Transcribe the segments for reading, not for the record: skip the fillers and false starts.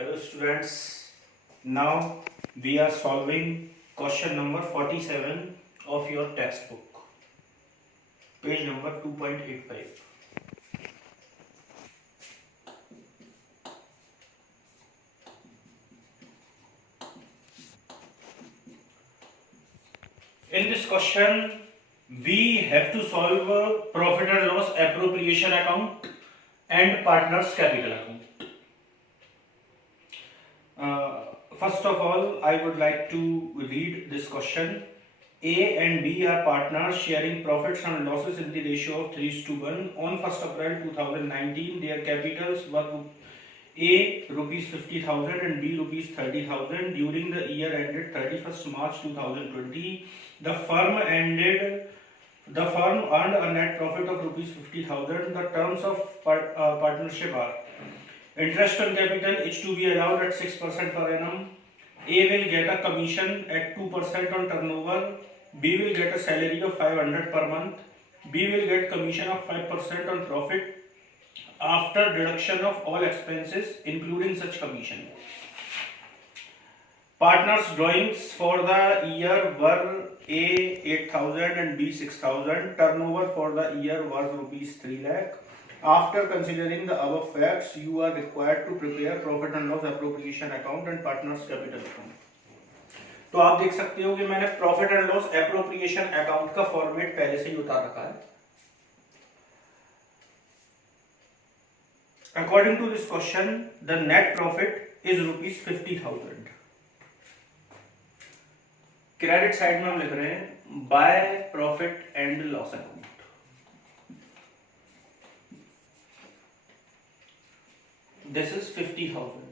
Hello students, now we are solving question number 47 of your textbook, page number 2.85. In this question, we have to solve a profit and loss appropriation account and partners capital account. First of all, I would like to read this question. A and B are partners sharing profits and losses in the ratio of 3:1. On 1st April 2019, their capitals were A rupees 50,000 and B rupees 30,000. During the year ended 31st March 2020, the firm earned a net profit of rupees 50,000. The terms of partnership are: interest on capital is to be allowed at 6% per annum. A will get a commission at 2% on turnover. B will get a salary of 500 per month. B will get commission of 5% on profit after deduction of all expenses including such commission. Partners drawings for the year were A 8,000 and B 6,000. Turnover for the year was rupees 3 lakh. After considering the above facts, you are required to prepare profit and loss appropriation account and partners capital account. तो आप देख सकते हो कि मैंने profit and loss appropriation account का format पहले से ही उतार रखा है. According to this question, the net profit is rupees 50,000. Credit side में हम लिख रहे हैं by profit and loss account. This is 50,000.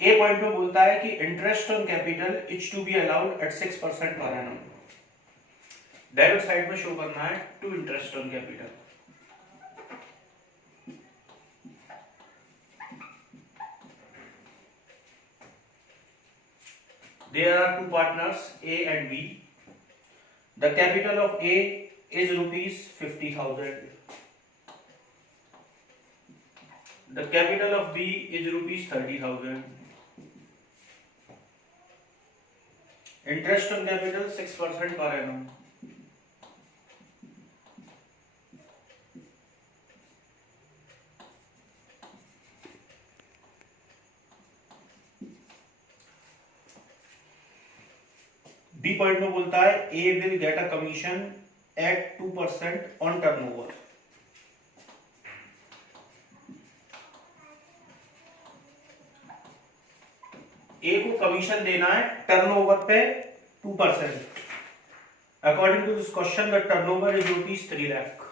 A point में बोलता है कि interest on capital is to be allowed at 6% per annum. Debit side में शो करना है to interest on capital. There are two partners A and B. The capital of A is rupees 50,000. The capital of B is rupees 30,000. Interest on capital 6% per annum. B point में बोलता है A will get a commission at 2% on turnover. A को commission देना है turnover पे 2%. According to this question the turnover is rupees 3 lakh.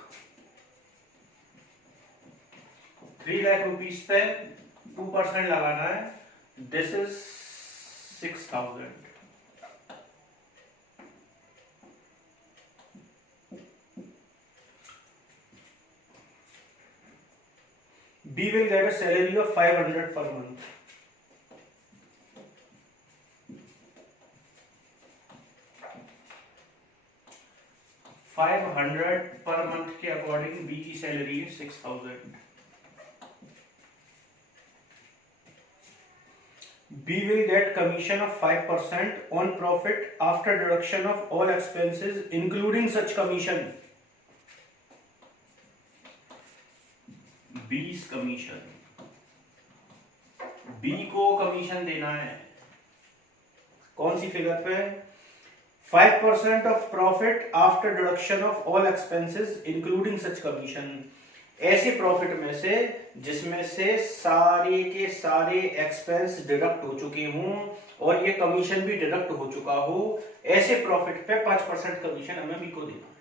3 lakh rupees पे 2% लगाना है. This is 6,000. B will get a salary of 500 per month. $500 per month के according B की salary है 6,000. B will get commission of 5% on profit after deduction of all expenses including such commission. B's commission. B को commission देना है कौन सी figure पे? 5% of profit after deduction of all expenses including such commission. ऐसे profit में से जिसमें से सारे के सारे एक्सपेंस डिडक्ट हो चुके हों और ये कमीशन भी डिडक्ट हो चुका हो, ऐसे प्रॉफिट पे 5% कमीशन हमें बी को देना है.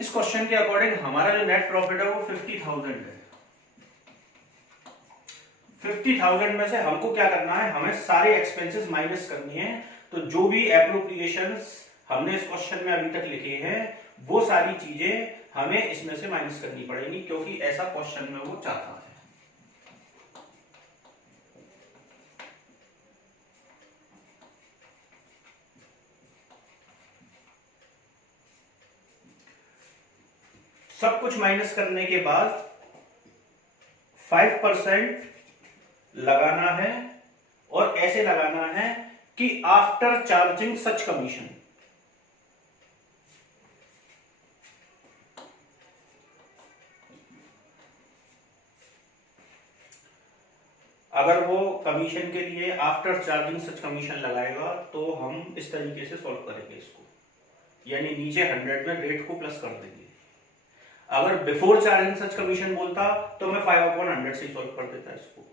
इस क्वेश्चन के अकॉर्डिंग हमारा जो नेट प्रॉफिट है वो 50,000 है. 50,000 में से हमको क्या करना है? हमें सारे एक्सपेंसेस माइनस करनी है. तो जो भी एप्रोप्रिएशंस हमने इस क्वेश्चन में अभी तक लिखे हैं वो सारी चीजें हमें इसमें से माइनस करनी पड़ेगी क्योंकि ऐसा क्वेश्चन में वो चाहता है. सब कुछ माइनस करने के बाद 5% लगाना है, और ऐसे लगाना है कि आफ्टर चार्जिंग सच कमीशन। अगर वो कमीशन के लिए आफ्टर चार्जिंग सच कमीशन लगाएगा तो हम इस तरीके से सॉल्व करेंगे इसको, यानी नीचे 100 में रेट को प्लस कर देंगे। अगर बिफोर चार्जिंग सच कमीशन बोलता तो मैं 5/100 से सॉल्व कर देता इसको।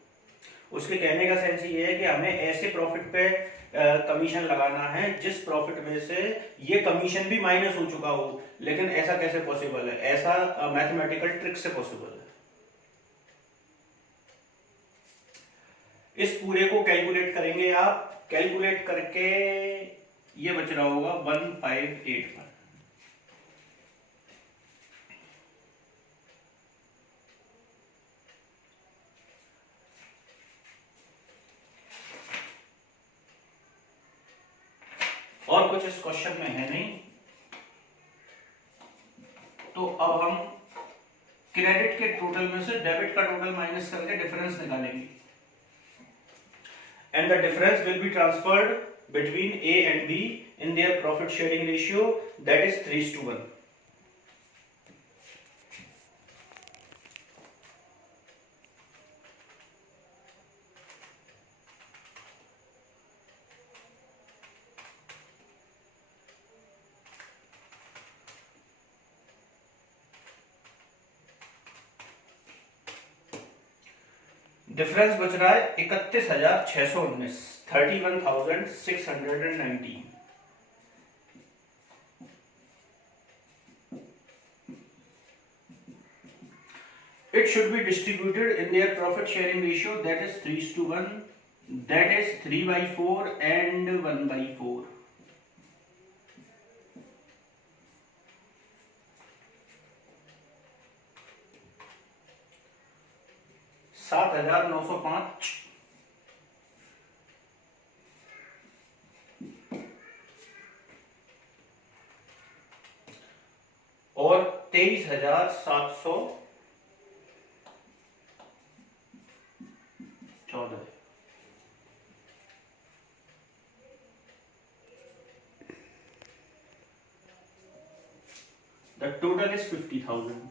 उसके कहने का सेंस ये है कि हमें ऐसे प्रॉफिट पे कमीशन लगाना है जिस प्रॉफिट में से ये कमीशन भी माइनस हो चुका हो। लेकिन ऐसा कैसे पॉसिबल है? ऐसा मैथमेटिकल ट्रिक से पॉसिबल है। इस पूरे को कैलकुलेट करेंगे आप, कैलकुलेट करके ये बच रहा होगा 1581। और कुछ इस क्वेश्चन में है नहीं, तो अब हम क्रेडिट के टोटल में से डेबिट का टोटल माइनस करके डिफरेंस निकालेंगे, and the difference will be transferred between A and be in their profit sharing ratio, that is 3:1। Difference बच रहा है 31,619, 31,619। It should be distributed in their profit sharing ratio, that is 3:1, that is 3/4 and 1/4. 7,905 और 23,714। The total is 50,000।